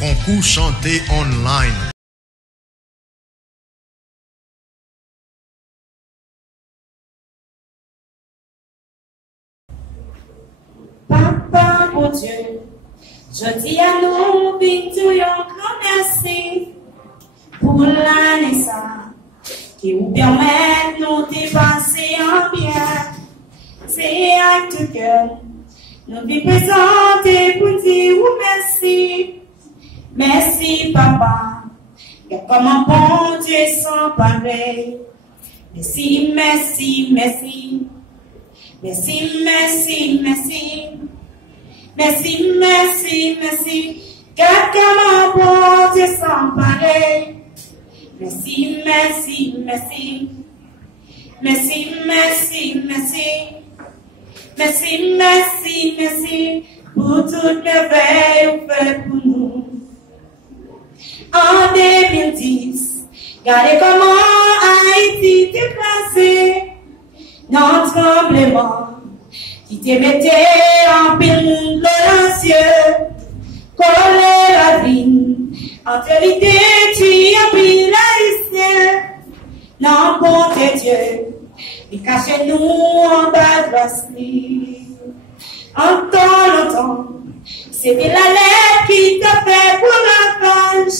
concours chanté online. Papa, mon Dieu, je dis à nous, victoire, grand merci pour l'année ça, qui nous permet de nous dépasser en bien. C'est à tout cœur, nous lui présenter pour dire merci. Merci, Papa, comme un bon Dieu sans pareil. Merci, merci, merci. Merci, merci, merci. Merci, merci, merci. Comme un bon Dieu sans pareil. Merci, merci, merci. Merci, merci, merci. Merci, merci, merci. Pour toute merveille fait pour nous. En 2010, regardez comment Haïti t'est placé. Dans le tremblement qui te mettait en pile dans les cieux, coller la vie, entre l'idée tu as pris l'haïtien, non bon Dieu, il cache nous en bas de la sluie. En temps longtemps, c'était la lettre qui t'a fait pour la page,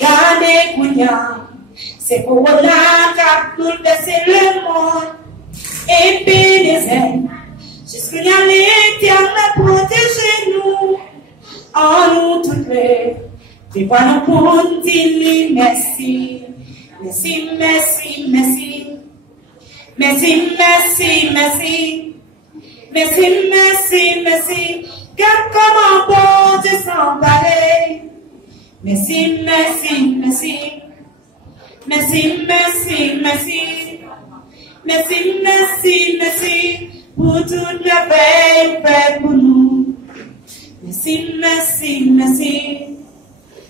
gardez Kounia, c'est Corona qui a bouleversé le monde. Et puis les ailes, jusqu'à l'éternel protégez-nous, en nous toutes les, vois nous pour dire merci, merci, merci, merci, merci, merci, merci, merci, merci, merci, car comme un bon Dieu sans pareil, merci, merci, merci, merci, merci, merci. Merci, merci, merci pour toute la veille fait pour nous. Merci, merci, merci.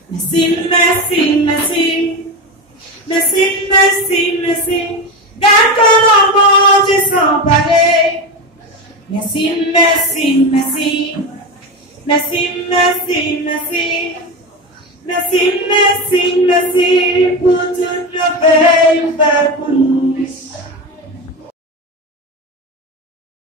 Merci, merci, merci. Merci, merci, merci. Garde comme un bon Dieu sans pareil. Merci, merci, merci. Merci, merci, merci. Merci, merci, merci pour toute la veille fait pour nous.